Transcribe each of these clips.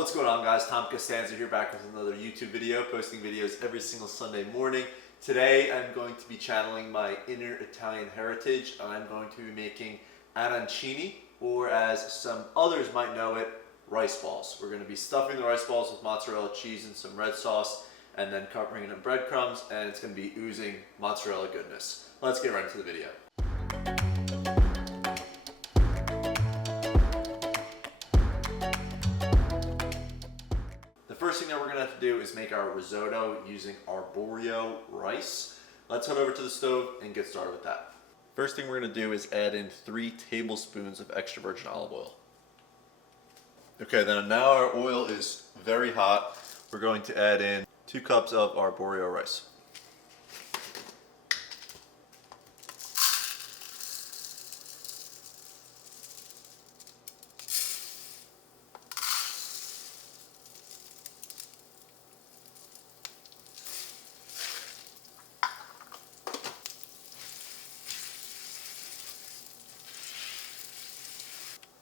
What's going on, guys? Tom Costanza here, back with another YouTube video, posting videos every single Sunday morning. Today I'm going to be channeling my inner Italian heritage. I'm going to be making arancini, or as some others might know it, rice balls. We're going to be stuffing the rice balls with mozzarella cheese and some red sauce, and then covering it in breadcrumbs, and it's going to be oozing mozzarella goodness. Let's get right into the video. The first thing that we're going to have to do is make our risotto using Arborio Rice. Let's head over to the stove and get started with that. First thing we're going to do is add in 3 tablespoons of extra virgin olive oil. Okay, then now our oil is very hot. We're going to add in 2 cups of Arborio Rice.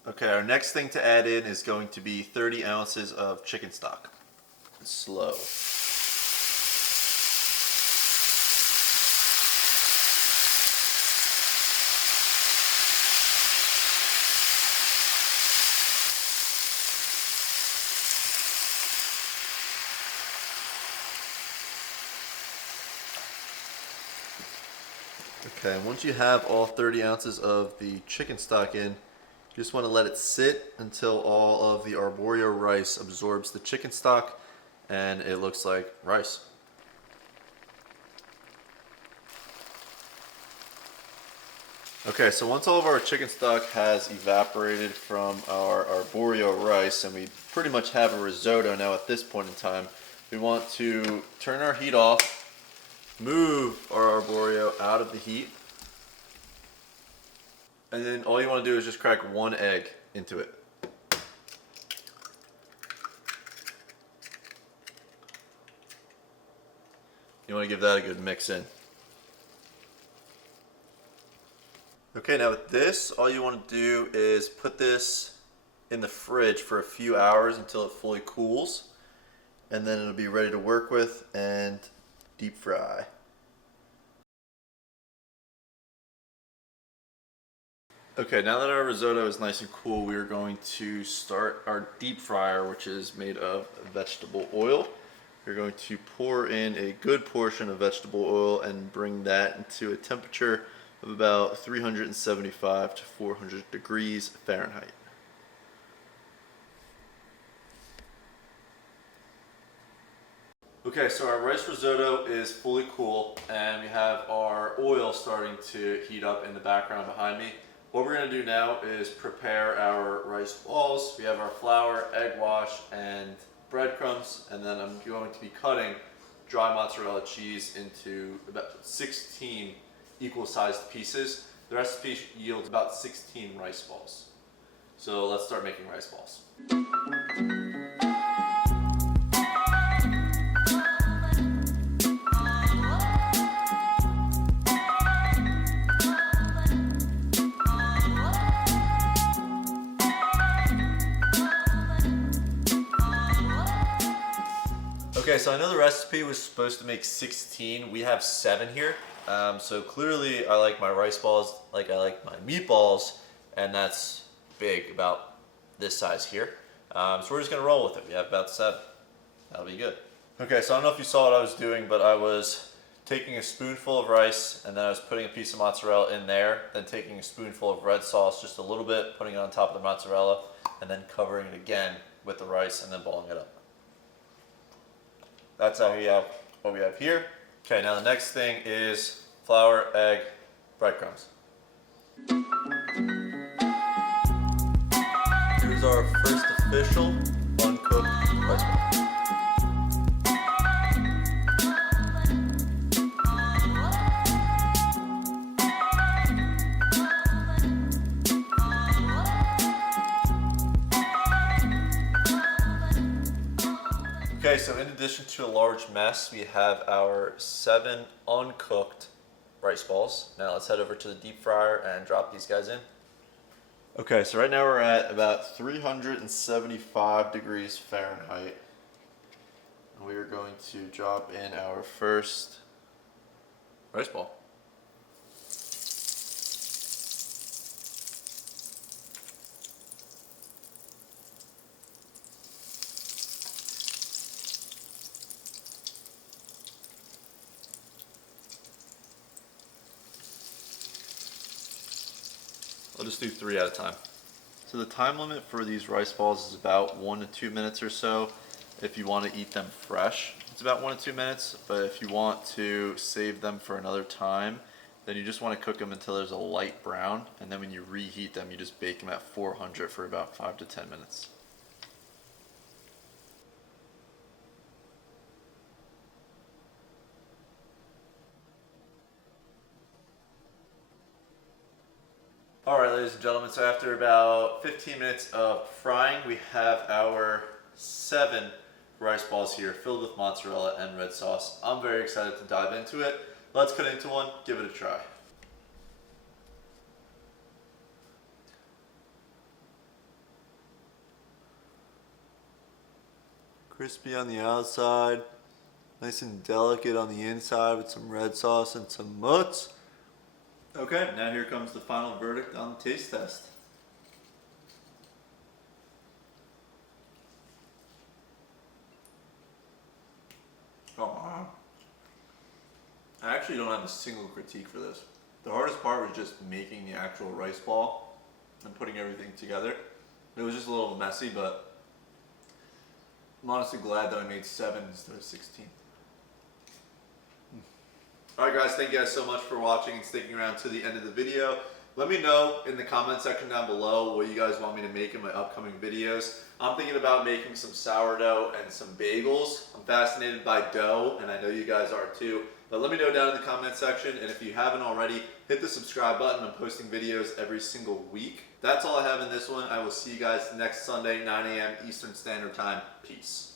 Okay, our next thing to add in is going to be 30 ounces of chicken stock. Slow. Okay, once you have all 30 ounces of the chicken stock in, you just want to let it sit until all of the Arborio rice absorbs the chicken stock and it looks like rice. Okay, so once all of our chicken stock has evaporated from our Arborio rice and we pretty much have a risotto now at this point in time, we want to turn our heat off, move our Arborio out of the heat, and then all you want to do is just crack 1 egg into it. You want to give that a good mix in. Okay, now with this, all you want to do is put this in the fridge for a few hours until it fully cools, and then it'll be ready to work with and deep fry. Okay, now that our risotto is nice and cool, we are going to start our deep fryer, which is made of vegetable oil. We're going to pour in a good portion of vegetable oil and bring that into a temperature of about 375 to 400 degrees Fahrenheit. Okay, so our rice risotto is fully cool and we have our oil starting to heat up in the background behind me. What we're going to do now is prepare our rice balls. We have our flour, egg wash, and breadcrumbs, and then I'm going to be cutting dry mozzarella cheese into about 16 equal-sized pieces. The recipe yields about 16 rice balls. So let's start making rice balls. Okay, so I know the recipe was supposed to make 16. We have 7 here. So clearly I like my rice balls like I like my meatballs, and that's big, about this size here. So we're just gonna roll with it. We have about 7. That'll be good. Okay, so I don't know if you saw what I was doing, but I was taking a spoonful of rice and then I was putting a piece of mozzarella in there, then taking a spoonful of red sauce, just a little bit, putting it on top of the mozzarella, and then covering it again with the rice and then balling it up. That's how we have what we have here. Okay, now the next thing is flour, egg, breadcrumbs. Here's our first official uncooked rice ball. Okay, so in addition to a large mess, we have our 7 uncooked rice balls. Now let's head over to the deep fryer and drop these guys in. Okay, so right now we're at about 375 degrees Fahrenheit. And we are going to drop in our first rice ball. I'll just do 3 at a time. So the time limit for these rice balls is about 1 to 2 minutes or so. If you want to eat them fresh, it's about 1 to 2 minutes. But if you want to save them for another time, then you just want to cook them until there's a light brown. And then when you reheat them, you just bake them at 400 for about 5 to 10 minutes. Alright, ladies and gentlemen, so after about 15 minutes of frying, we have our 7 rice balls here filled with mozzarella and red sauce. I'm very excited to dive into it. Let's cut into one, give it a try. Crispy on the outside, nice and delicate on the inside with some red sauce and some mozz. Okay, now here comes the final verdict on the taste test. Oh, I actually don't have a single critique for this. The hardest part was just making the actual rice ball and putting everything together. It was just a little messy, but I'm honestly glad that I made 7 instead of 16. Alright guys, thank you guys so much for watching and sticking around to the end of the video. Let me know in the comment section down below what you guys want me to make in my upcoming videos. I'm thinking about making some sourdough and some bagels. I'm fascinated by dough, and I know you guys are too. But let me know down in the comment section, and if you haven't already, hit the subscribe button. I'm posting videos every single week. That's all I have in this one. I will see you guys next Sunday, 9 a.m. Eastern Standard Time. Peace.